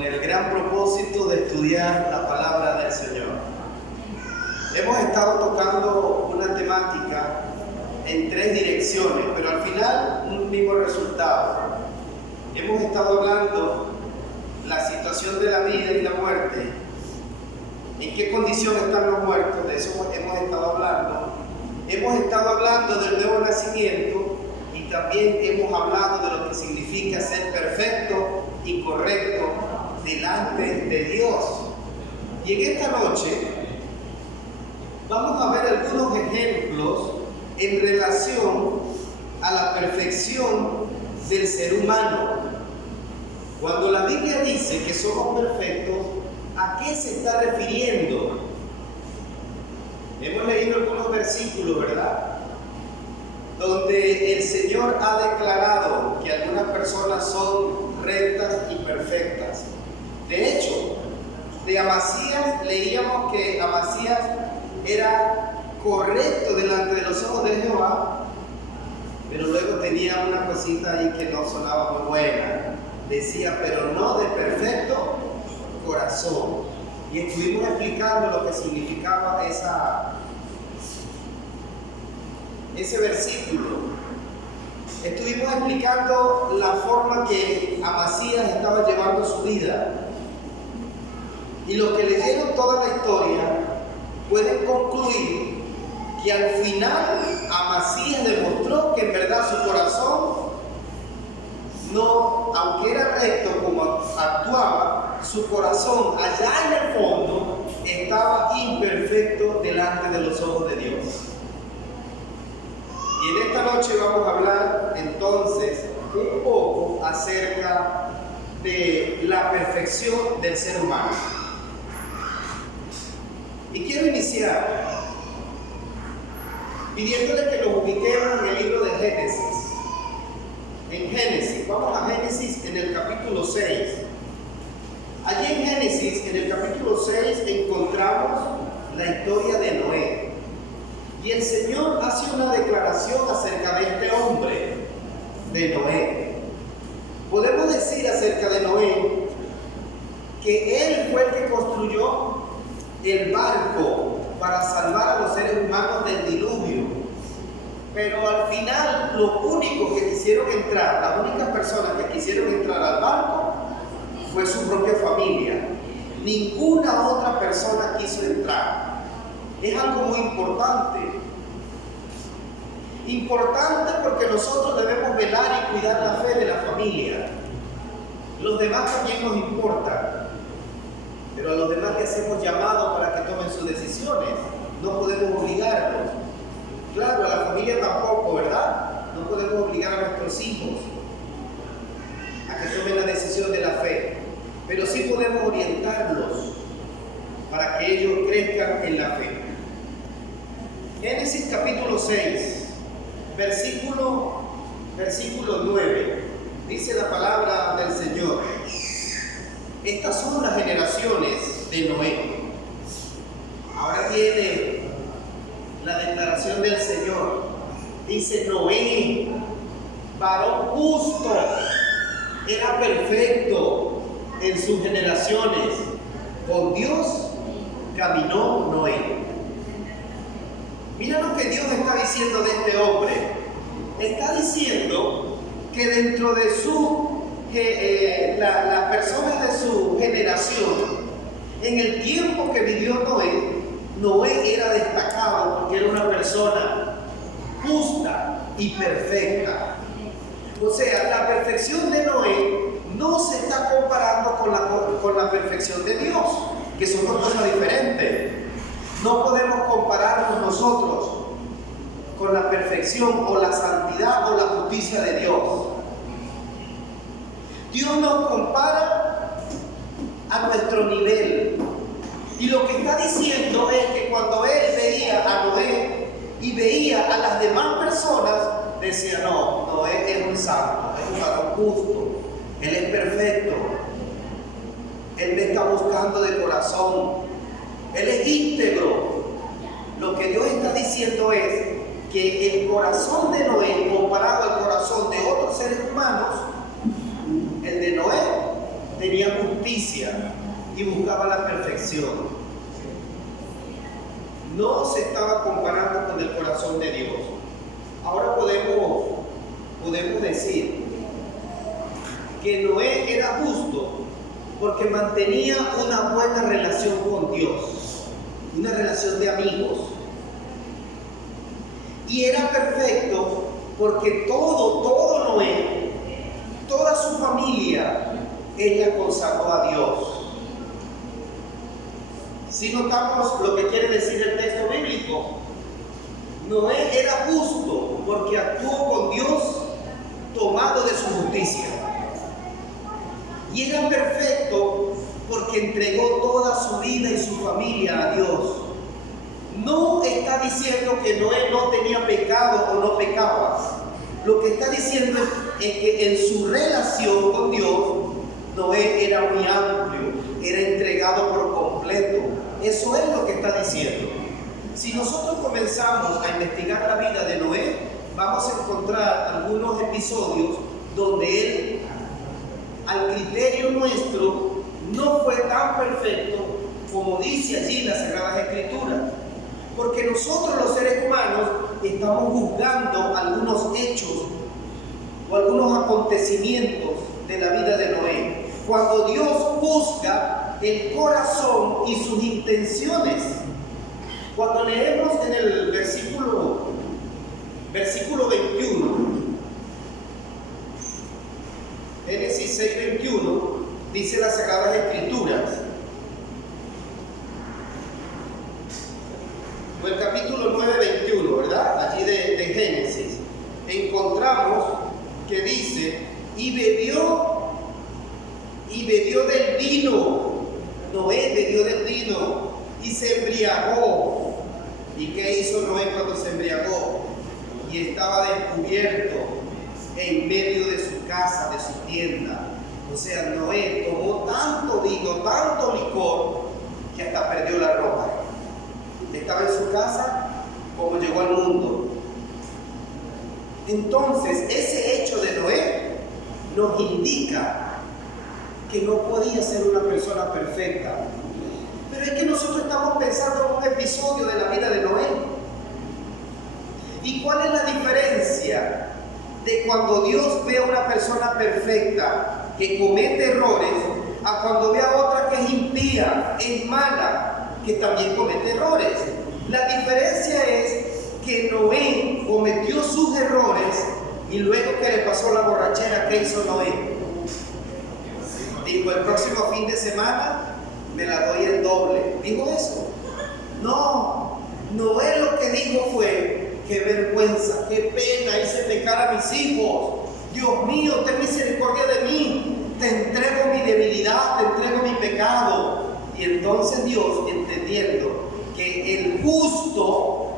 con el gran propósito de estudiar la palabra del Señor. Hemos estado tocando una temática en 3 direcciones, pero al final un mismo resultado. Hemos estado hablando la situación de la vida y la muerte, en qué condición están los muertos, de eso hemos estado hablando. Hemos estado hablando del nuevo nacimiento y también hemos hablado de lo que significa ser perfecto y correcto delante de Dios. Y en esta noche vamos a ver algunos ejemplos en relación a la perfección del ser humano. Cuando la Biblia dice que somos perfectos, ¿a qué se está refiriendo? Hemos leído algunos versículos, ¿verdad? Donde el Señor ha declarado que algunas personas son rectas y perfectas. De hecho, de Amasías leíamos que Amasías era correcto delante de los ojos de Jehová, pero luego tenía una cosita ahí que no sonaba muy buena. Decía, pero no de perfecto corazón. Y estuvimos explicando lo que significaba ese versículo. Estuvimos explicando la forma que Amasías estaba llevando su vida. Y los que leyeron toda la historia pueden concluir que al final Amasías demostró que en verdad su corazón no, aunque era recto como actuaba, su corazón allá en el fondo estaba imperfecto delante de los ojos de Dios. Y en esta noche vamos a hablar entonces un poco acerca de la perfección del ser humano. Y quiero iniciar pidiéndole que lo ubiquemos en el libro de Génesis. En Génesis, vamos a Génesis en el capítulo 6. Allí en Génesis, en el capítulo 6, encontramos la historia de Noé. Y el Señor hace una declaración acerca de este hombre, de Noé. Podemos decir acerca de Noé que él fue el que construyó el barco para salvar a los seres humanos del diluvio. Pero al final, los únicos que quisieron entrar, las únicas personas que quisieron entrar al barco, fue su propia familia. Ninguna otra persona quiso entrar. Es algo muy importante. Importante porque nosotros debemos velar y cuidar la fe de la familia. Los demás también nos importan. Pero a los demás les hemos llamado para que tomen sus decisiones. No podemos obligarlos. Claro, a la familia tampoco, ¿verdad? No podemos obligar a nuestros hijos a que tomen la decisión de la fe, pero sí podemos orientarlos para que ellos crezcan en la fe. Génesis capítulo 6, versículo 9, dice la palabra del Señor. Estas son las generaciones de Noé. Ahora viene la declaración del Señor. Dice: Noé, varón justo, era perfecto en sus generaciones. Con Dios caminó Noé. Mira lo que Dios está diciendo de este hombre. Está diciendo que dentro de las personas de su generación, en el tiempo que vivió Noé era destacado porque era una persona justa y perfecta. O sea, la perfección de Noé no se está comparando con la perfección de Dios, que son dos cosas diferentes. No podemos compararnos nosotros con la perfección o la santidad o la justicia de Dios. Dios nos compara a nuestro nivel. Y lo que está diciendo es que cuando él veía a Noé y veía a las demás personas, decía: no, Noé es un santo, es un varón justo, él es perfecto, él me está buscando de corazón, él es íntegro. Lo que Dios está diciendo es que el corazón de Noé, comparado al corazón de otros seres humanos, el de Noé tenía justicia y buscaba la perfección. No se estaba comparando con el corazón de Dios. Ahora podemos decir que Noé era justo porque mantenía una buena relación con Dios, una relación de amigos. Y era perfecto porque todo Noé, toda su familia, él la consagró a Dios. Si notamos lo que quiere decir el texto bíblico, Noé era justo porque actuó con Dios tomado de su justicia. Y era perfecto porque entregó toda su vida y su familia a Dios. No está diciendo que Noé no tenía pecado o no pecaba. Lo que está diciendo es que en su relación con Dios, Noé era muy amplio, era entregado por completo. Eso es lo que está diciendo. Si nosotros comenzamos a investigar la vida de Noé, vamos a encontrar algunos episodios donde él, al criterio nuestro, no fue tan perfecto como dice allí en las Sagradas Escrituras. Porque nosotros los seres humanos estamos juzgando algunos hechos o algunos acontecimientos de la vida de Noé, cuando Dios juzga el corazón y sus intenciones. Cuando leemos en el versículo 21, Génesis 6:21, dice las Sagradas Escrituras, o el capítulo 9:21, ¿verdad? Allí de Génesis, encontramos que dice, y bebió del vino. Noé bebió del vino y se embriagó. ¿Y qué hizo Noé cuando se embriagó? Y estaba descubierto en medio de su casa, de su tienda. O sea, Noé tomó tanto vino, tanto licor, que hasta perdió la ropa. Estaba en su casa como llegó al mundo. Entonces, ese hecho de Noé nos indica que no podía ser una persona perfecta. Pero es que nosotros estamos pensando en un episodio de la vida de Noé. ¿Y cuál es la diferencia de cuando Dios ve a una persona perfecta que comete errores a cuando ve a otra que es impía, es mala, que también comete errores? La diferencia es que Noé cometió sus errores y luego que le pasó la borrachera, ¿qué hizo Noé? Dijo, el próximo fin de semana me la doy el doble. ¿Dijo eso? No, Noé lo que dijo fue, qué vergüenza, qué pena, hice pecar a mis hijos. Dios mío, ten misericordia de mí. Te entrego mi debilidad, te entrego mi pecado. Y entonces Dios, entendiendo que el justo,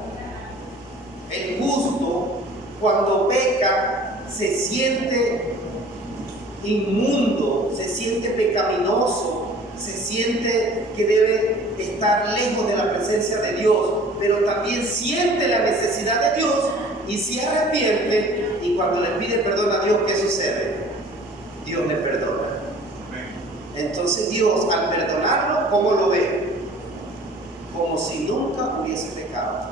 cuando peca, se siente inmundo, se siente pecaminoso, se siente que debe estar lejos de la presencia de Dios, pero también siente la necesidad de Dios y se arrepiente, y cuando le pide perdón a Dios, ¿qué sucede? Dios le perdona. Entonces Dios, al perdonarlo, ¿cómo lo ve? Como si nunca hubiese pecado.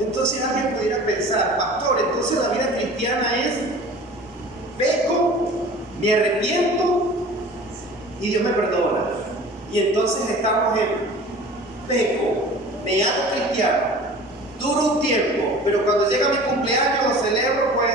Entonces alguien pudiera pensar, pastor, entonces la vida cristiana es peco, me arrepiento y Dios me perdona. Y entonces estamos en peco, me hago cristiano, duro un tiempo, pero cuando llega mi cumpleaños lo celebro pues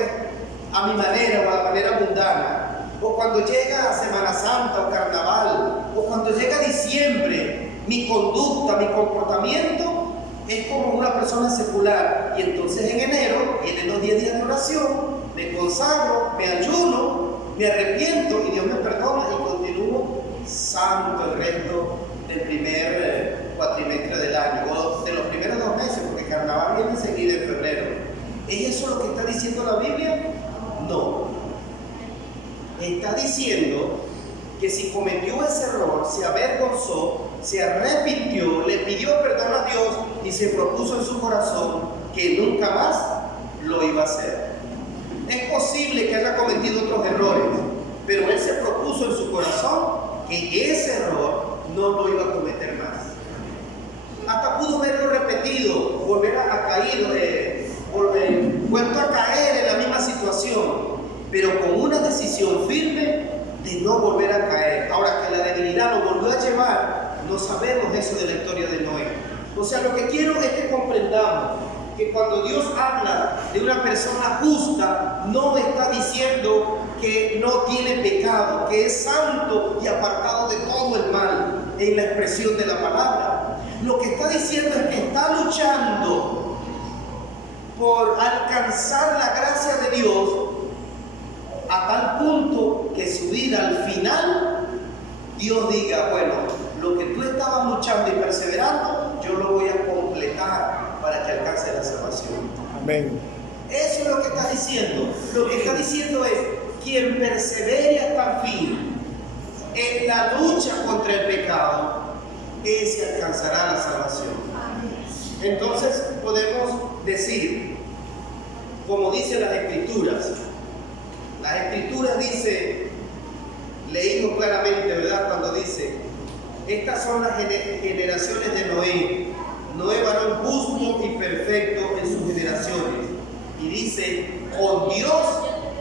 a mi manera o a la manera mundana. O cuando llega Semana Santa o Carnaval, o cuando llega diciembre, mi conducta, mi comportamiento es como una persona secular. Y entonces en enero vienen los 10 días de oración, me consagro, me ayuno, me arrepiento y Dios me perdona y continúo santo el resto del primer cuatrimestre del año, o de los primeros 2 meses, porque Carnaval viene enseguida en febrero. ¿Es eso lo que está diciendo la Biblia? No. Está diciendo que si cometió ese error, se avergonzó, se arrepintió, le pidió perdón a Dios y se propuso en su corazón que nunca más lo iba a hacer. Es posible que haya cometido otros errores, pero él se propuso en su corazón que ese error no lo iba a cometer más. Hasta pudo verlo repetido, volver a caer, vuelto a caer en la misma situación, pero con una decisión firme de no volver a caer. Ahora que la debilidad lo volvió a llevar, no sabemos eso de la historia de Noé. O sea, lo que quiero es que comprendamos que cuando Dios habla de una persona justa, no está diciendo que no tiene pecado, que es santo y apartado de todo el mal en la expresión de la palabra. Lo que está diciendo es que está luchando por alcanzar la gracia de Dios a tal punto que su vida al final, Dios diga, bueno, lo que tú estabas luchando y perseverando, yo lo voy a completar para que alcance la salvación. Amén. Eso es lo que está diciendo. Lo que está diciendo es, quien persevere hasta el fin en la lucha contra el pecado, ese alcanzará la salvación. Entonces podemos decir, como dicen las Escrituras dice, leímos claramente, ¿verdad? Cuando dice, estas son las generaciones de Noé. Noé, varón justo y perfecto en sus generaciones. Y dice, con Dios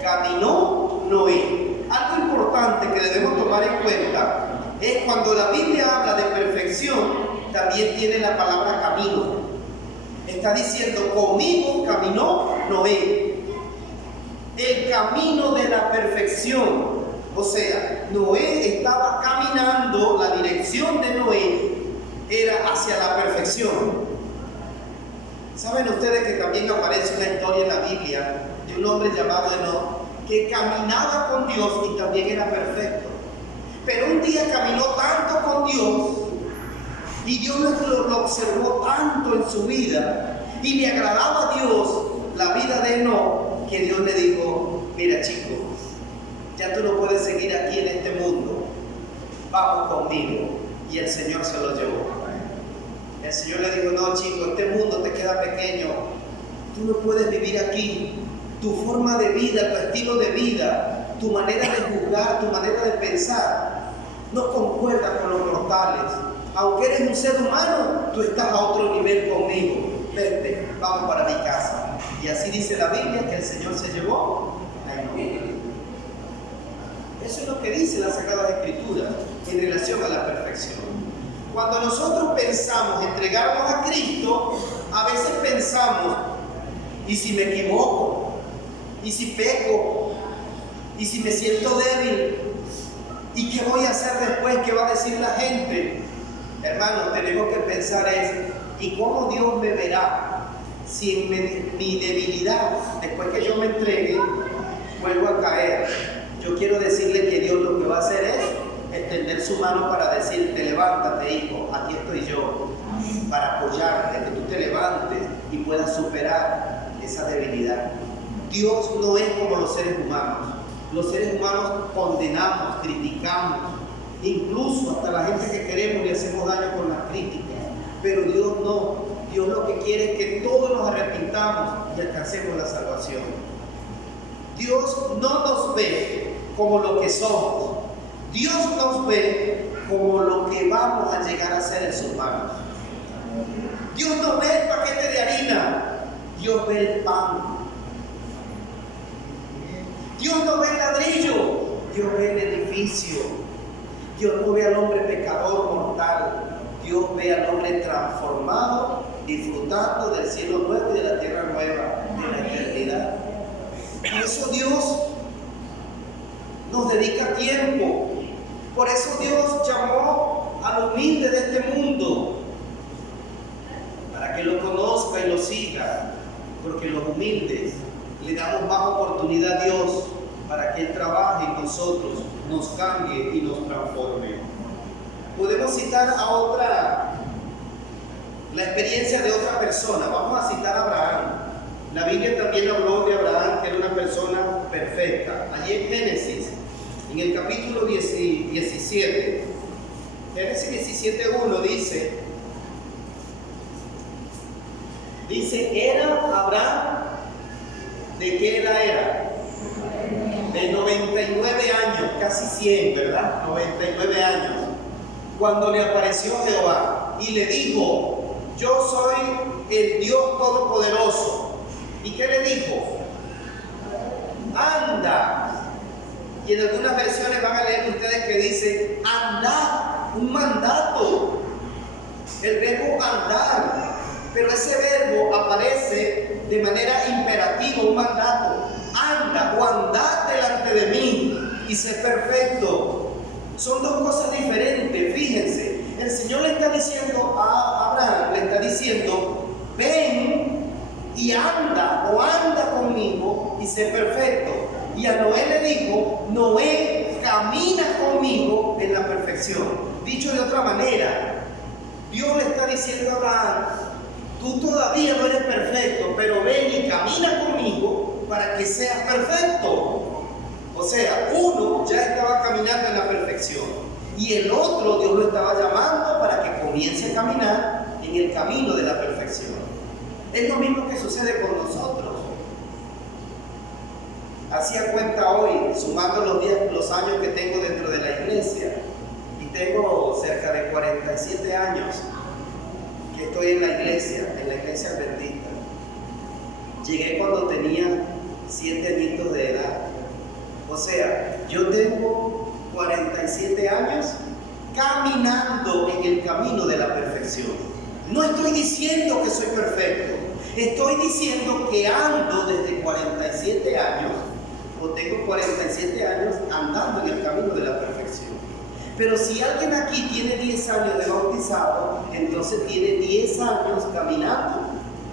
caminó Noé. Algo importante que debemos tomar en cuenta es cuando la Biblia habla de perfección, también tiene la palabra camino. Está diciendo, conmigo caminó Noé. El camino de la perfección. O sea, Noé estaba caminando, la dirección de Noé era hacia la perfección. ¿Saben ustedes que también aparece una historia en la Biblia de un hombre llamado Enoc que caminaba con Dios y también era perfecto? Pero un día caminó tanto con Dios y Dios lo observó tanto en su vida y le agradaba a Dios la vida de Enoc que Dios le dijo, mira chico, ya tú no puedes seguir aquí en este mundo, vamos conmigo. Y el Señor se lo llevó. El Señor le dijo, no chico, este mundo te queda pequeño, tú no puedes vivir aquí. Tu forma de vida, tu estilo de vida, tu manera de juzgar, tu manera de pensar, no concuerda con los mortales. Aunque eres un ser humano, tú estás a otro nivel conmigo. Vete, vamos para mi casa. Y así dice la Biblia que el Señor se llevó a Enoc. Eso es lo que dice la Sagrada Escritura en relación a la perfección. Cuando nosotros pensamos entregarnos a Cristo, a veces pensamos, ¿y si me equivoco? ¿Y si peco? ¿Y si me siento débil? ¿Y qué voy a hacer después? ¿Qué va a decir la gente? Hermanos, tenemos que pensar ¿y cómo Dios me verá si en mi debilidad, después que yo me entregue, vuelvo a caer? Yo quiero decirle que Dios lo que va a hacer es extender su mano para decirte, levántate hijo, aquí estoy yo, para apoyarte, que tú te levantes y puedas superar esa debilidad. Dios no es como los seres humanos. Los seres humanos condenamos, criticamos, incluso hasta la gente que queremos le hacemos daño con las críticas. Pero Dios no. Dios lo que quiere es que todos nos arrepintamos y alcancemos la salvación. Dios no nos ve como lo que somos. Dios nos ve como lo que vamos a llegar a ser en sus manos. Dios no ve el paquete de harina, Dios ve el pan. Dios no ve el ladrillo, Dios ve el edificio. Dios no ve al hombre pecador mortal, Dios ve al hombre transformado, disfrutando del cielo nuevo y de la tierra nueva, de la eternidad. Por eso Dios nos dedica tiempo. Por eso Dios llamó al humilde de este mundo, para que lo conozca y lo siga, porque los humildes le damos más oportunidad a Dios para que Él trabaje en nosotros, nos cambie y nos transforme. Podemos citar a la experiencia de otra persona. Vamos a citar a Abraham. La Biblia también habló de Abraham, que era una persona perfecta. Allí en Génesis, en el capítulo 17, Génesis 17:1 dice, era Abraham, ¿de qué edad era? de 99 años, casi 100, ¿verdad? 99 años, cuando le apareció Jehová y le dijo: yo soy el Dios Todopoderoso. ¿Y qué le dijo? Anda. Y en algunas versiones van a leer ustedes que dice andad, un mandato. El verbo andar, pero ese verbo aparece de manera imperativa, un mandato. Anda o andad delante de mí y sé perfecto. Son dos cosas diferentes, fíjense. El Señor le está diciendo a Abraham, le está diciendo: ven y anda o anda conmigo y sé perfecto. Y a Noé le dijo: Noé, camina conmigo en la perfección. Dicho de otra manera, Dios le está diciendo a Abraham: tú todavía no eres perfecto, pero ven y camina conmigo para que seas perfecto. O sea, uno ya estaba caminando en la perfección y el otro Dios lo estaba llamando para que comience a caminar en el camino de la perfección. Es lo mismo que sucede con nosotros. Hacía cuenta hoy, sumando los años que tengo dentro de la iglesia, y tengo cerca de 47 años que estoy en la iglesia adventista. Llegué cuando tenía 7 añitos de edad. O sea, yo tengo 47 años caminando en el camino de la perfección. No estoy diciendo que soy perfecto, estoy diciendo que ando desde 47 años, o tengo 47 años andando en el camino de la perfección. Pero si alguien aquí tiene 10 años de bautizado, entonces tiene 10 años caminando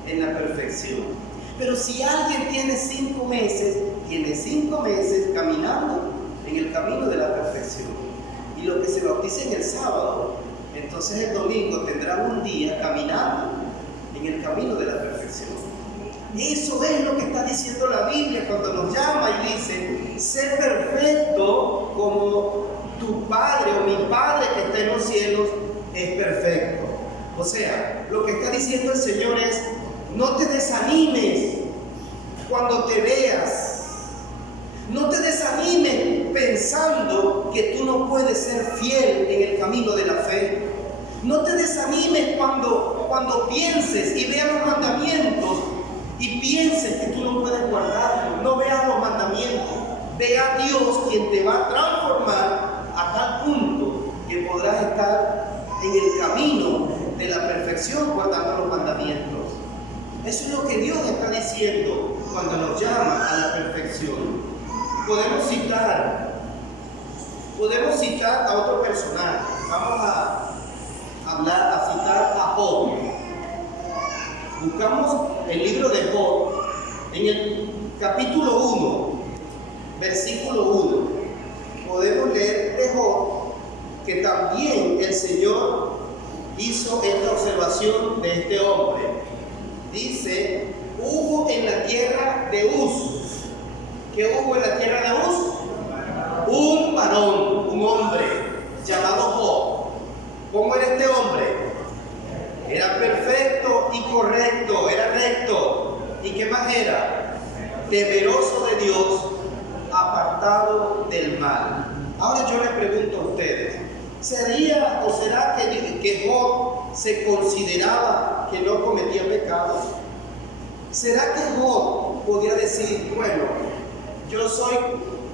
en la perfección. Pero si alguien tiene 5 meses, tiene 5 meses caminando en el camino de la perfección. Y los que se bauticen el sábado, entonces el domingo tendrán un día caminando en el camino de la perfección. Eso es lo que está diciendo la Biblia cuando nos llama y dice: sé perfecto como tu Padre o mi Padre que está en los cielos es perfecto. O sea, lo que está diciendo el Señor es: no te desanimes cuando te veas. No te desanimes pensando que tú no puedes ser fiel en el camino de la fe. No te desanimes cuando pienses y veas los mandamientos y pienses que tú no puedes guardarlos. No veas los mandamientos. Ve a Dios, quien te va a transformar a tal punto que podrás estar en el camino de la perfección guardando los mandamientos. Eso es lo que Dios está diciendo cuando nos llama a la perfección. Podemos citar a otro personaje. Vamos a citar a Job. Buscamos el libro de Job en el capítulo 1, versículo 1. Podemos leer de Job que también el Señor hizo esta observación de este hombre. Dice: hubo en la tierra de Uz. ¿Qué hubo en la tierra de Uz? Un varón, un hombre llamado Job. ¿Cómo era este hombre? Era perfecto y correcto, era recto. ¿Y qué más era? Temeroso de Dios, apartado del mal. Ahora yo les pregunto a ustedes: ¿sería o será que Job se consideraba que no cometía pecados? ¿Será que Job podía decir: bueno, yo soy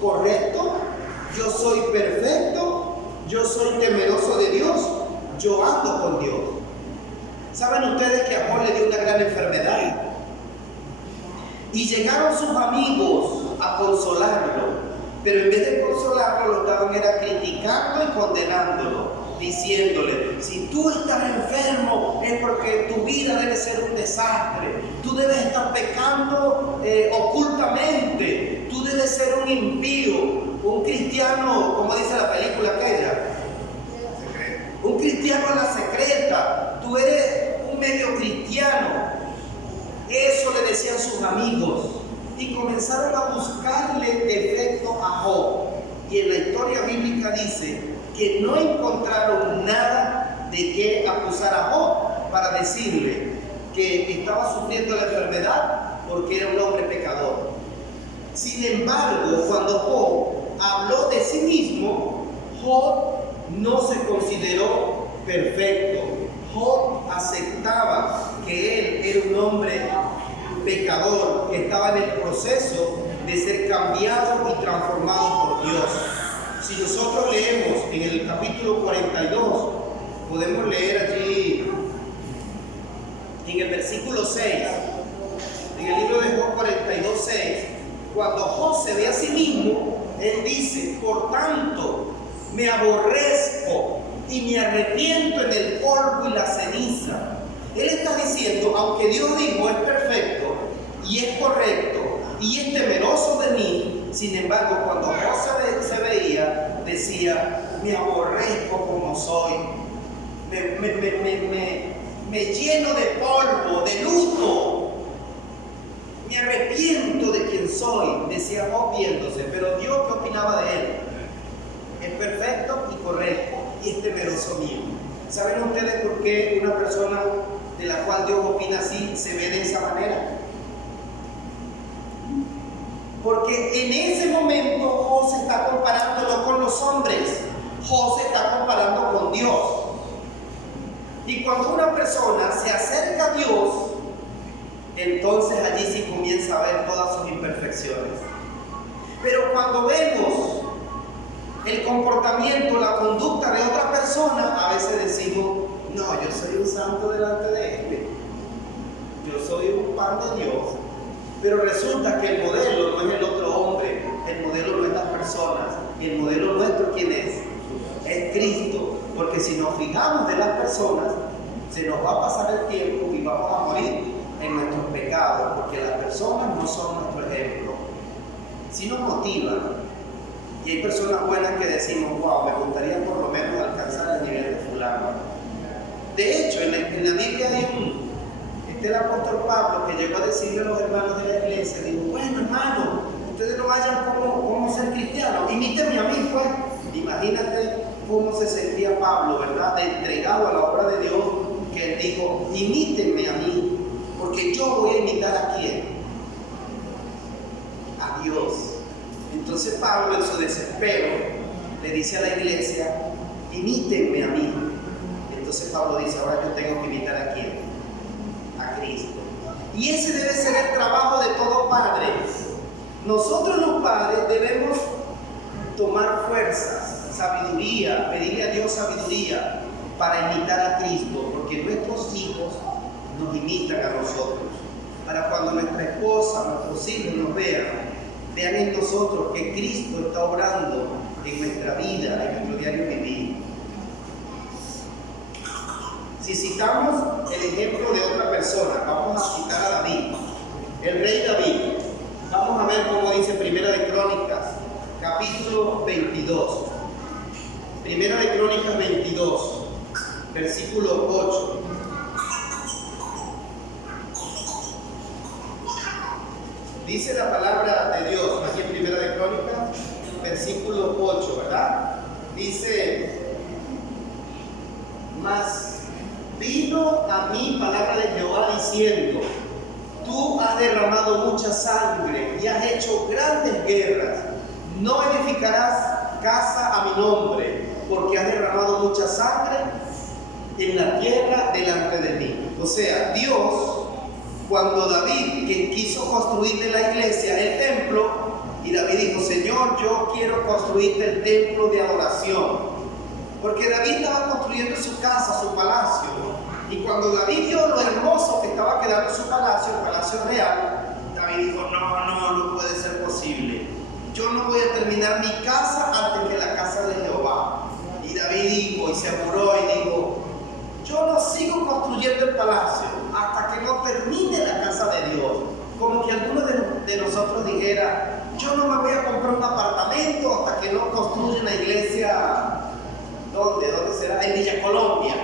correcto, yo soy perfecto, yo soy temeroso de Dios, yo ando con Dios? ¿Saben ustedes que a Job le dio una gran enfermedad? Y llegaron sus amigos a consolarlo, pero en vez de consolarlo, lo estaban criticando y condenándolo, diciéndole: si tú estás enfermo es porque tu vida debe ser un desastre, tú debes estar pecando ocultamente, tú debes ser un impío, un cristiano, como dice la película aquella, un cristiano a la secreta, tú eres un medio cristiano. Eso le decían sus amigos y comenzaron a buscarle defecto a Job. Y en la historia bíblica dice que no encontraron nada de qué acusar a Job para decirle que estaba sufriendo la enfermedad porque era un hombre pecador. Sin embargo, cuando Job habló de sí mismo, Job no se consideró perfecto. Job aceptaba que él era un hombre pecador, que estaba en el proceso de ser cambiado y transformado por Dios. Si nosotros leemos en el capítulo 42, podemos leer allí en el versículo 6, en el libro de Job 42, 6, cuando Job se ve a sí mismo, él dice: por tanto, me aborrezco y me arrepiento en el polvo y la ceniza. Él está diciendo, aunque Dios dijo es perfecto y es correcto y es temeroso de mí, sin embargo, cuando Job se veía, decía: me aborrezco como soy, me lleno de polvo, de luto, me arrepiento de quien soy, decía Job viéndose. Pero Dios, ¿qué opinaba de él? Es perfecto y correcto y es temeroso mío. ¿Saben ustedes por qué una persona de la cual Dios opina así se ve de esa manera? Porque en ese momento Job se está comparando no con los hombres, Job se está comparando con Dios. Y cuando una persona se acerca a Dios, entonces allí sí comienza a ver todas sus imperfecciones. Pero cuando vemos el comportamiento, la conducta de otra persona, a veces decimos: no, yo soy un santo delante de este, yo soy un pan de Dios. Pero resulta que el modelo no es el otro hombre, el modelo no es las personas, y el modelo nuestro, ¿quién es? Es Cristo. Porque si nos fijamos de las personas, se nos va a pasar el tiempo y vamos a morir en nuestros pecados, porque las personas no son nuestro ejemplo. Sí nos motivan, y hay personas buenas que decimos: wow, me gustaría por lo menos alcanzar el nivel de fulano. De hecho, en la Biblia hay el apóstol Pablo que llegó a decirle a los hermanos de la iglesia, digo: bueno, hermano, ustedes no vayan como ser cristianos, imítenme a mí, pues. Imagínate cómo se sentía Pablo, ¿verdad? De entregado a la obra de Dios, que él dijo: imítenme a mí, porque yo voy a imitar ¿a quién? A Dios. Entonces Pablo, en su desespero, le dice a la iglesia: imítenme a mí. Entonces Pablo dice: ahora yo tengo que imitar ¿a quién? A Cristo. Y ese debe ser el trabajo de todo padre. Nosotros los padres debemos tomar fuerzas, sabiduría, pedirle a Dios sabiduría para imitar a Cristo, porque nuestros hijos nos imitan a nosotros. Para cuando nuestra esposa, nuestros hijos nos vean en nosotros que Cristo está obrando en nuestra vida, en nuestro diario vivir. Si citamos el ejemplo de otra persona, vamos a citar a David, el rey David. Vamos a ver cómo dice Primera de Crónicas, capítulo 22. Primera de Crónicas 22, versículo 8. Dice la palabra de Dios aquí en Primera de Crónicas, versículo 8, ¿verdad? Dice: mas vino a mí palabra de Jehová diciendo: tú has derramado mucha sangre y has hecho grandes guerras. No edificarás casa a mi nombre, porque has derramado mucha sangre en la tierra delante de mí. O sea, Dios, cuando David que quiso construirle la iglesia, el templo, y David dijo: Señor, yo quiero construirte el templo de adoración. Porque David estaba construyendo su casa, su palacio. Y cuando David vio lo hermoso que estaba quedando su palacio, el palacio real, David dijo: no puede ser posible. Yo no voy a terminar mi casa antes que la casa de Jehová. Y David dijo, y se apuró y dijo: yo no sigo construyendo el palacio hasta que no termine la casa de Dios. Como que alguno de nosotros dijera: yo no me voy a comprar un apartamento hasta que no construya una iglesia. ¿Dónde será? En Villa Colombia.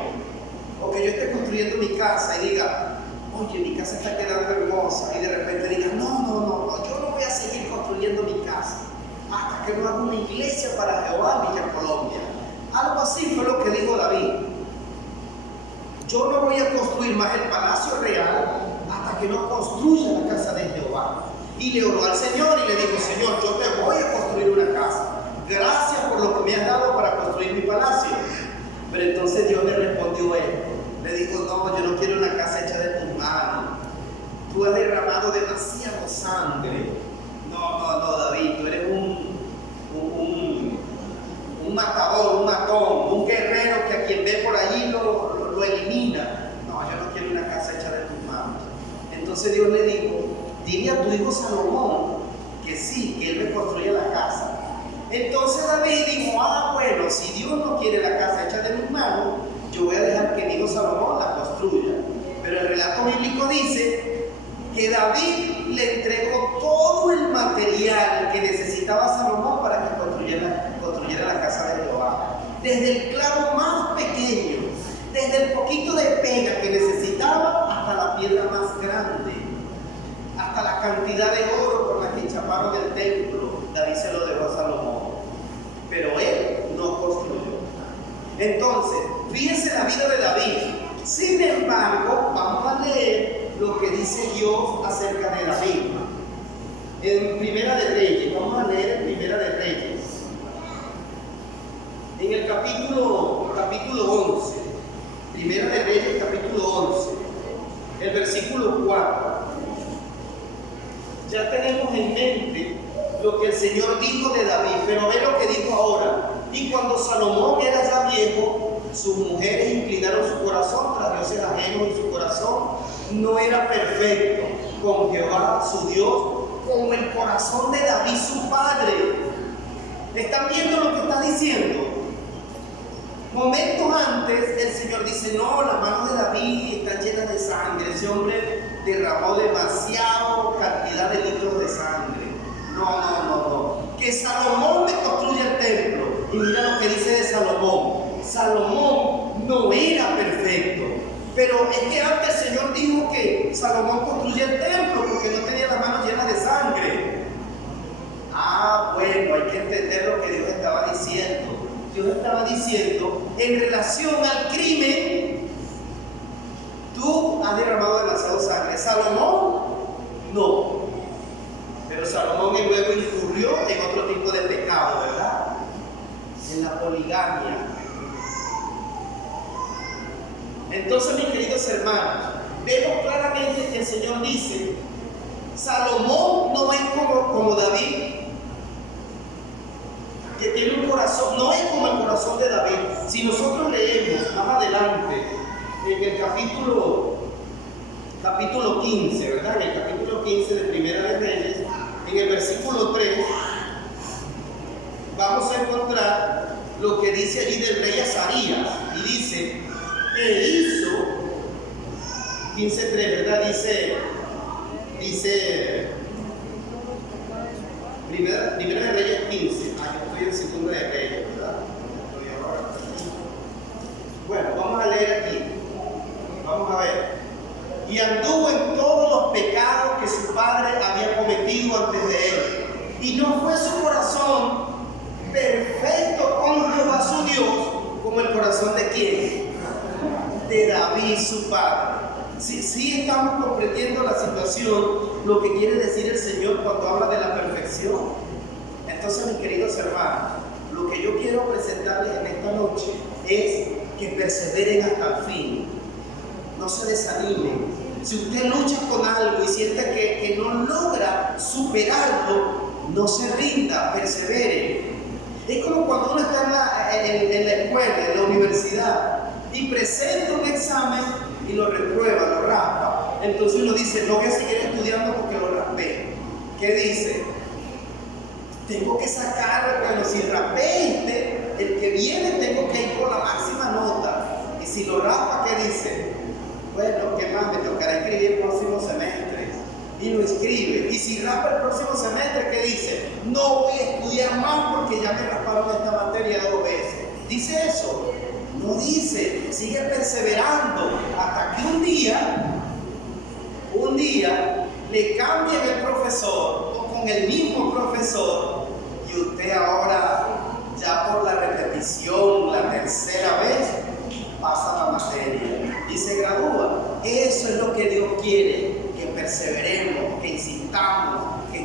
O que yo esté construyendo mi casa y diga: oye, mi casa está quedando hermosa. Y de repente diga: no, yo no voy a seguir construyendo mi casa hasta que no haga una iglesia para Jehová en Villa Colombia. Algo así fue lo que dijo David. Yo no voy a construir más el palacio real hasta que no construya la casa de Jehová. y le oró al Señor y le dijo: Señor, yo te voy a construir una casa. Gracias por lo que me has dado para construir mi palacio. Pero entonces Dios le respondió esto. Le dijo: no, yo no quiero una casa hecha de tus manos. Tú has derramado demasiado sangre. No, David, tú eres un matador, un matón, un guerrero que a quien ve por allí lo elimina. No, yo no quiero una casa hecha de tus manos. Entonces Dios le dijo: dile a tu hijo Salomón que sí, que él me construya la casa. Entonces David dijo: bueno, si Dios no quiere la casa hecha de mis manos, yo voy a dejar que mi hijo Salomón la construya. Pero el relato bíblico dice que David le entregó todo el material que necesitaba Salomón para que construyera la casa de Jehová. Desde el clavo más pequeño, desde el poquito de pega que necesitaba, hasta la piedra más grande, hasta la cantidad de oro con la que chaparon el templo, David se lo dejó a Salomón. Pero él no construyó. Entonces, fíjense la vida de David. Sin embargo, vamos a leer lo que dice Dios acerca de David. En Primera de Reyes, vamos a leer en Primera de Reyes. En el capítulo 11. Primera de Reyes, capítulo 11. El versículo 4. Ya tenemos en mente lo que el Señor dijo de David, pero ve lo que dijo ahora. Y cuando Salomón era ya viejo, sus mujeres inclinaron su corazón tras dioses ajenos, y su corazón no era perfecto con Jehová su Dios, como el corazón de David su padre. ¿Están viendo lo que está diciendo? Momentos antes el Señor dice: no, las manos de David están llenas de sangre, ese hombre derramó demasiada cantidad de litros de sangre. No. Que Salomón me construya el templo. Y mira lo que dice de Salomón. Salomón no era perfecto. Pero es que antes el Señor dijo que Salomón construya el templo porque no tenía las manos llenas de sangre. Bueno, hay que entender lo que Dios estaba diciendo. Dios estaba diciendo: en relación al crimen, tú has derramado demasiado sangre. Salomón, no. Pero Salomón luego incurrió en otro tipo de pecado, ¿verdad? En la poligamia. Entonces, mis queridos hermanos, vemos claramente que el Señor dice: Salomón no es como David, que tiene un corazón, no es como el corazón de David. Si nosotros leemos más adelante, en el capítulo 15, ¿verdad? En el capítulo 15 de Primera de Reyes, en el versículo 3, vamos a encontrar lo que dice allí del rey Azarías. Y dice: e hizo, 15:3, ¿verdad? Dice Primera de Reyes 15. Yo estoy en Segunda de Reyes, ¿verdad? Bueno, vamos a leer aquí. Vamos a ver. Y anduvo en todos los pecados que su padre había cometido antes de él. Y no fue su corazón perfecto con Jehová su Dios, como el corazón de ¿quién? De David su padre. Sí estamos comprendiendo la situación, lo que quiere decir el Señor cuando habla de la perfección. Entonces, mis queridos hermanos, lo que yo quiero presentarles en esta noche es que perseveren hasta el fin. No se desanimen. Si usted lucha con algo y siente que no logra superarlo, no se rinda, persevere. Es como cuando uno está en la escuela, en la universidad, y presenta un examen y lo reprueba, lo raspa. Entonces uno dice: no voy a seguir estudiando porque lo raspé. ¿Qué dice? Tengo que sacar, bueno, si raspé el que viene tengo que ir por la máxima nota. Y si lo raspa, ¿qué dice? Bueno, ¿qué más? Me tocará escribir el próximo semestre. Y lo escribe. Y si raspa el próximo semestre, ¿qué dice? No voy a estudiar más porque ya me rasparon esta materia 2 veces. ¿Dice eso? No dice. Sigue perseverando hasta que un día le cambien el profesor o con el mismo profesor y usted ahora, ya por la repetición, la tercera vez, pasa la materia y se gradúa. Eso es lo que Dios quiere, que perseveremos, que insistamos, que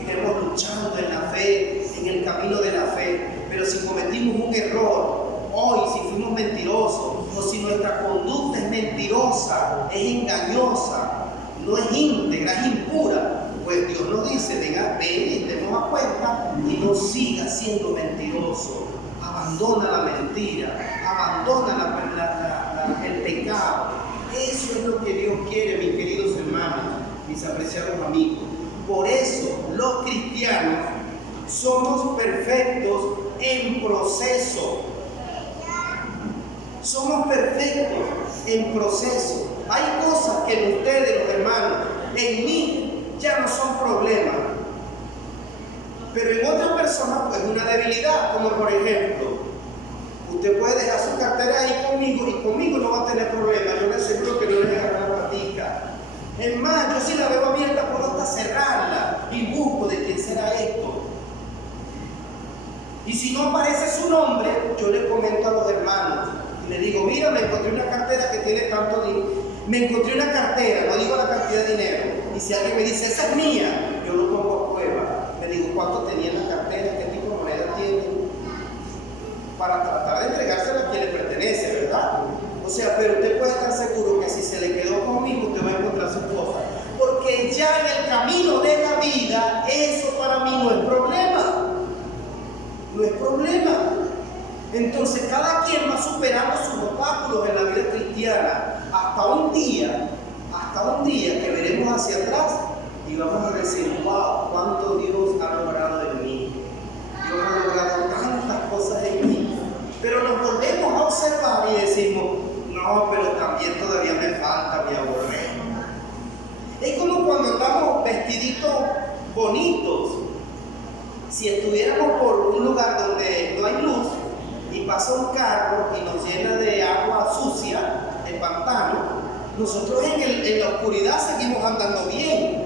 luchando en la fe, en el camino de la fe. Pero si cometimos un error, hoy, si fuimos mentirosos, o si nuestra conducta es mentirosa, es engañosa, no es íntegra, es impura, pues Dios nos dice, ven y demos a cuenta y no sigas siendo mentiroso. Abandona la mentira, abandona el pecado. Eso es lo que Dios quiere, mis queridos hermanos, mis apreciados amigos. Por eso los cristianos somos perfectos en proceso. Somos perfectos en proceso. Hay cosas que en ustedes, los hermanos, en mí ya no son problemas. Pero en otra persona, pues una debilidad, como por ejemplo, usted puede dejar su cartera ahí conmigo y conmigo no va a tener problema. Yo le aseguro que no le agarra la patica. Es más, yo si la veo abierta puedo hasta cerrarla y busco de quién será esto. Y si no aparece su nombre, yo le comento a los hermanos y le digo, mira, me encontré una cartera que tiene tanto dinero. Me encontré una cartera, no digo la cantidad de dinero. Y si alguien me dice, esa es mía, yo lo pongo a prueba. Le digo, ¿cuánto tenía en la cartera? ¿Qué tipo de moneda tiene? Para tratar de entregársela a quien le pertenece, ¿verdad? O sea, pero usted puede estar seguro que si se le quedó conmigo, usted va a encontrar sus cosas. Porque ya en el camino de la vida, eso para mí no es problema. No es problema. Entonces cada quien va superando sus obstáculos en la vida cristiana hasta un día que veremos hacia atrás y vamos a decir, wow, cuánto Dios ha logrado en mí. Dios ha logrado tantas cosas en mí. Pero nos volvemos a observar y decimos, no, pero también todavía me falta, me aborré. Es como cuando andamos vestiditos bonitos. Si estuviéramos por un lugar donde no hay luz y pasa un carro y nos llena de agua sucia, de pantano, nosotros en la oscuridad seguimos andando bien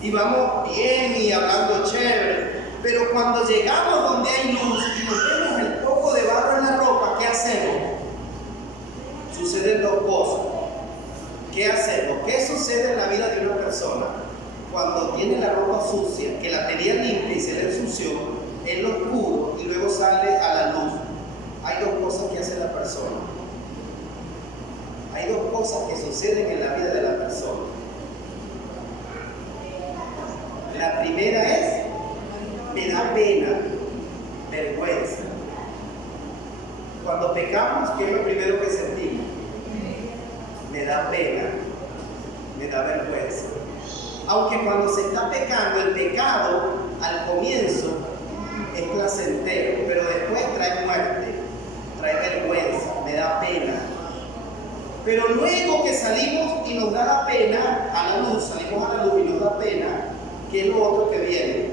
y vamos bien y hablando chévere. Pero cuando llegamos donde hay luz y nos vemos el poco de barro en la ropa, ¿qué hacemos? Suceden dos cosas. ¿Qué hacemos? ¿Qué sucede en la vida de una persona? Cuando tiene la ropa sucia, que la tenía limpia y se le ensució, en lo oscuro y luego sale a la luz. Hay dos cosas que hace la persona. Hay dos cosas que suceden en la vida de la persona. La primera es, me da pena, vergüenza. Cuando pecamos, ¿qué es lo primero que sentimos? Me da pena, me da vergüenza. Aunque cuando se está pecando, el pecado al comienzo es placentero, pero después trae muerte, trae vergüenza, me da pena. Pero luego que salimos y nos da la pena a la luz, salimos a la luz y nos da pena, ¿qué es lo otro que viene?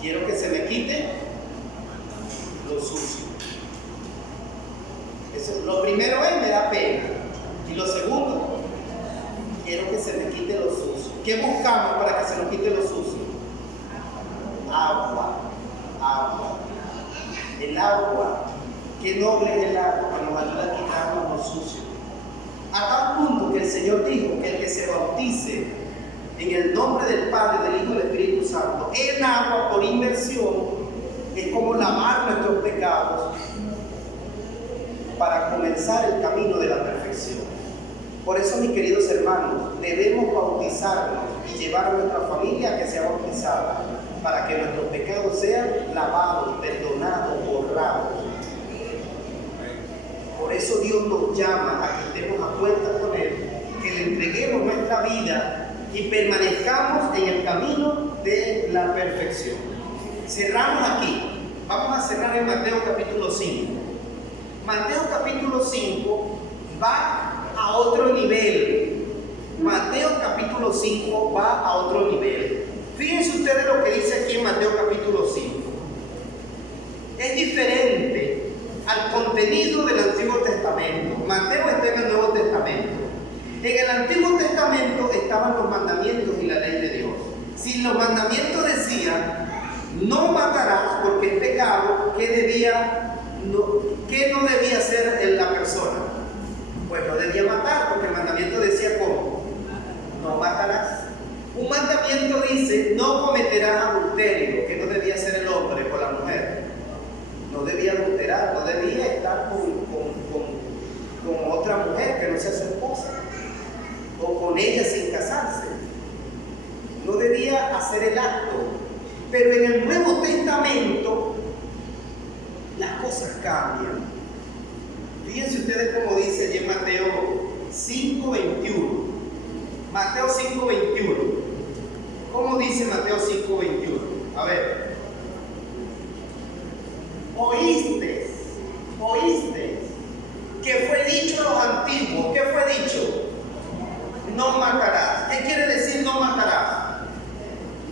Quiero que se me quite lo sucio. Eso, lo primero es me da pena. Y lo segundo, quiero que se me quite lo sucio. ¿Qué buscamos para que se nos quite lo sucio? Agua, agua. El agua, qué noble es el agua que nos ayuda a quitarnos lo sucio. A tal punto que el Señor dijo que el que se bautice en el nombre del Padre, del Hijo y del Espíritu Santo, en agua por inmersión, es como lavar nuestros pecados para comenzar el camino de la perfección. Por eso, mis queridos hermanos, debemos bautizarnos y llevar a nuestra familia a que sea bautizada, para que nuestros pecados sean lavados, perdonados, borrados. Por eso Dios nos llama a que estemos a cuenta con Él, que le entreguemos nuestra vida y permanezcamos en el camino de la perfección. Cerramos aquí. Vamos a cerrar en Mateo capítulo 5. Mateo capítulo 5 va a otro nivel. Mateo capítulo 5 va a otro nivel. Fíjense ustedes lo que dice aquí en Mateo capítulo 5. Es diferente al contenido del Antiguo Testamento. Mateo está en el Nuevo Testamento. En el Antiguo Testamento estaban los mandamientos y la ley de Dios. Si los mandamientos decían, no matarás porque es pecado, ¿qué no debía hacer la persona? Pues no debía matar, porque el mandamiento decía ¿cómo? No matarás. Un mandamiento dice, no cometerás adulterio. Pero en el Nuevo Testamento las cosas cambian. Fíjense ustedes cómo dice allí en Mateo 5:21. Mateo 5:21. ¿Cómo dice Mateo 5:21? A ver. Oíste que fue dicho a los antiguos. ¿Qué fue dicho? No matarás. ¿Qué quiere decir no matarás?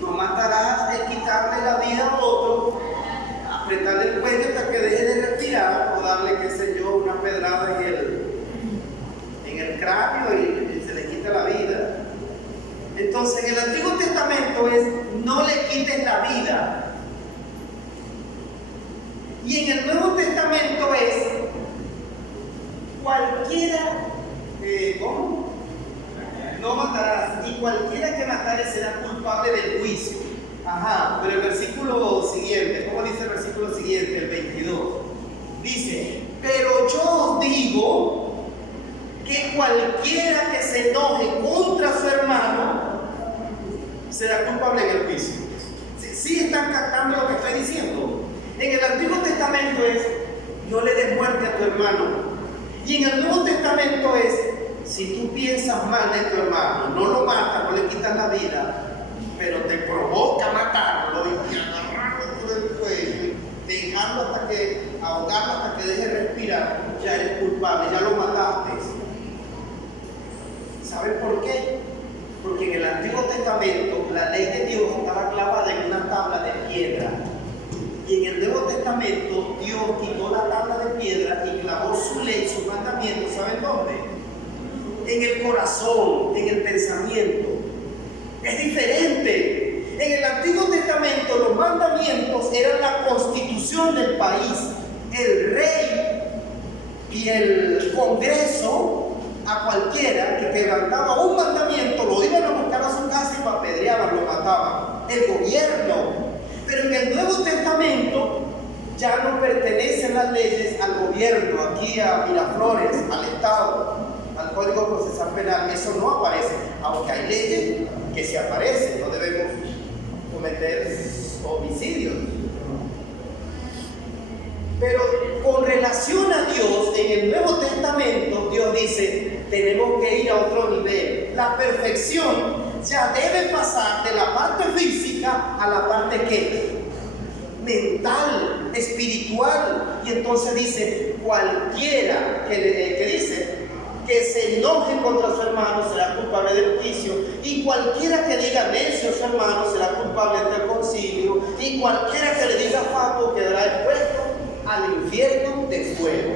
No matarás es quitarle la vida a otro, apretarle el cuello hasta que deje de respirar, o darle, qué sé yo, una pedrada en el cráneo y se le quita la vida. Entonces, en el Antiguo Testamento es no le quites la vida. Y en el Nuevo Testamento es cualquiera, ¿cómo? No matarás, y cualquiera que matare será culpable del juicio. Ajá, pero el versículo siguiente, ¿cómo dice el versículo siguiente? El 22. Dice, pero yo os digo que cualquiera que se enoje contra su hermano será culpable en el juicio. ¿Sí están captando lo que estoy diciendo? En el Antiguo Testamento es, no le des muerte a tu hermano. Y en el Nuevo Testamento es, si tú piensas mal de tu hermano, no lo matas, no le quitas la vida, pero te provoca matarlo y agarrarlo por el cuello, dejarlo ahogarlo hasta que deje de respirar, ya eres culpable, ya lo mataste. ¿Sabes por qué? Porque en el Antiguo Testamento la ley de Dios estaba clavada en una tabla de piedra. Y en el Nuevo Testamento Dios quitó la tabla de piedra y clavó su ley, sus mandamientos, ¿saben dónde? En el corazón, en el pensamiento. Es diferente. En el Antiguo Testamento los mandamientos eran la constitución del país. El rey y el Congreso, a cualquiera que quebrantaba un mandamiento, lo iban a buscar a su casa y lo apedreaban, lo mataban. El gobierno. Pero en el Nuevo Testamento ya no pertenecen las leyes al gobierno, aquí a Miraflores, al Estado, al Código Procesal Penal. Eso no aparece, aunque hay leyes que se aparecen. No debemos cometer homicidios. Pero con relación a Dios, en el Nuevo Testamento, Dios dice, tenemos que ir a otro nivel. La perfección ya debe pasar de la parte física a la parte ¿qué? Mental, espiritual. Y entonces dice, cualquiera que dice que se enoje contra su hermano será culpable del juicio, y cualquiera que diga necio a su hermano será culpable del concilio, y cualquiera que le diga fatuo quedará expuesto al infierno de fuego.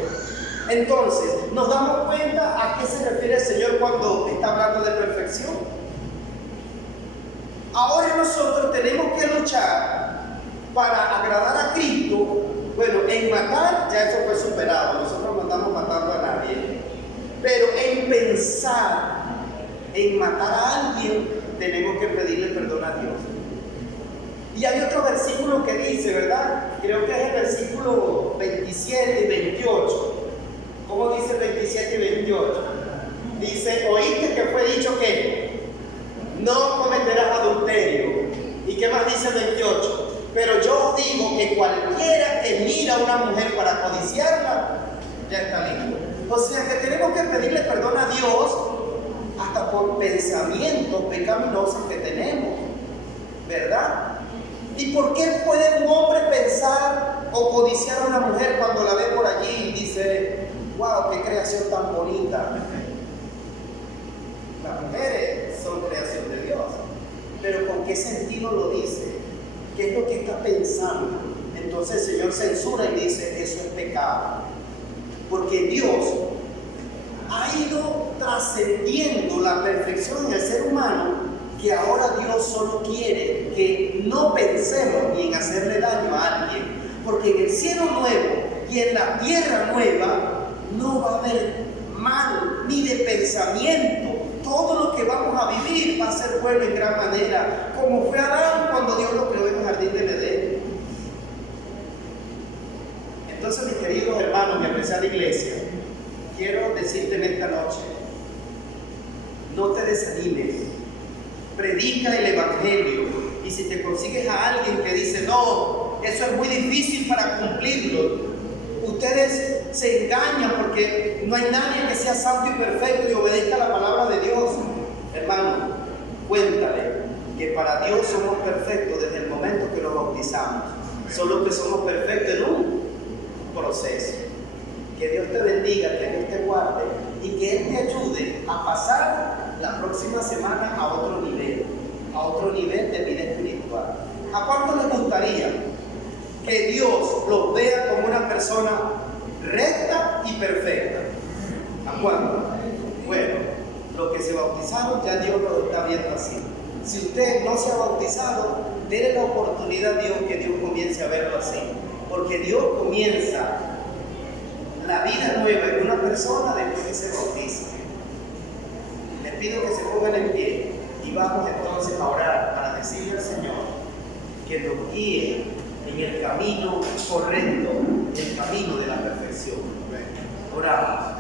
Entonces, nos damos cuenta a qué se refiere el Señor cuando está hablando de perfección. Ahora nosotros tenemos que luchar para agradar a Cristo. Bueno, en matar ya eso fue superado, nosotros no andamos matando a nadie, pero en pensar en matar a alguien tenemos que pedirle perdón a Dios. Y hay otro versículo que dice, ¿verdad? Creo que es el versículo 27 y 28. ¿Cómo dice el 27 y 28? Dice, oíste que fue dicho que no cometerás adulterio. ¿Y qué más dice el 28? Pero yo os digo que cualquiera que mira a una mujer para codiciarla, ya está listo. O sea que tenemos que pedirle perdón a Dios hasta por pensamientos pecaminosos que tenemos, ¿verdad? ¿Y por qué puede un hombre pensar o codiciar a una mujer cuando la ve por allí y dice, wow, qué creación tan bonita? Las mujeres son creación de Dios, pero ¿con qué sentido lo dice? ¿Qué es lo que está pensando? Entonces el Señor censura y dice, eso es pecado. Porque Dios ha ido trascendiendo la perfección en el ser humano, que ahora Dios solo quiere que no pensemos ni en hacerle daño a alguien, porque en el cielo nuevo y en la tierra nueva no va a haber mal ni de pensamiento. Todo lo que vamos a vivir va a ser bueno en gran manera, como fue Adán cuando Dios lo creó en el jardín del Edén. Entonces, mis queridos hermanos, mi apreciada iglesia, quiero decirte en esta noche, no te desanimes, predica el Evangelio Y si te consigues a alguien que dice, no, eso es muy difícil para cumplirlo, ustedes se engañan porque no hay nadie que sea santo y perfecto y obedezca la palabra de Dios. Hermano, cuéntale que para Dios somos perfectos desde el momento que nos bautizamos. Solo que somos perfectos en un proceso. Que Dios te bendiga, que Dios te guarde y que Él te ayude a pasar la próxima semana a otro nivel de vida espiritual. ¿A cuánto les gustaría que Dios los vea como una persona recta y perfecta? ¿A cuánto? Bueno, los que se bautizaron ya Dios los está viendo así. Si usted no se ha bautizado, déle la oportunidad a Dios que Dios comience a verlo así. Porque Dios comienza la vida nueva en una persona después que se bautiza. Les pido que se pongan en pie y vamos entonces a orar para decirle al Señor que nos guíe en el camino correcto, el camino de la perfección. Oramos.